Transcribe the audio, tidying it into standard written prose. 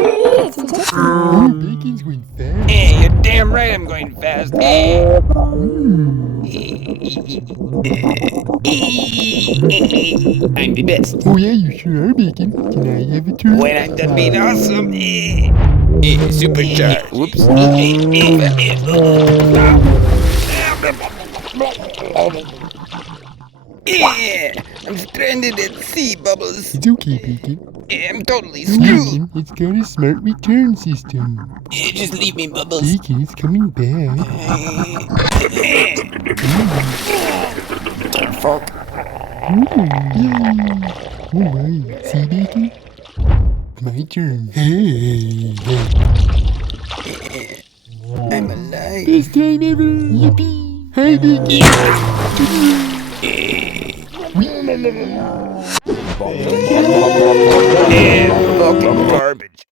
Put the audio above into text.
it's a jetski. Oh, Bacon's going fast. You're damn right I'm going fast. I'm the best. Oh yeah, you sure are, Bacon. Can I have a turn? When I'm done being awesome. Supercharged. Whoops. I'm stranded at sea, Bubbles. It's okay, Bacon. I'm totally screwed. Bacon, it's got a smart return system. Just leave me, Bubbles. Bacon, it's coming back. Fuck. Oh my. See, Bacon? My turn. Hey. I'm alive. Best time ever. Yippee. Hi, Bacon. Fucking garbage.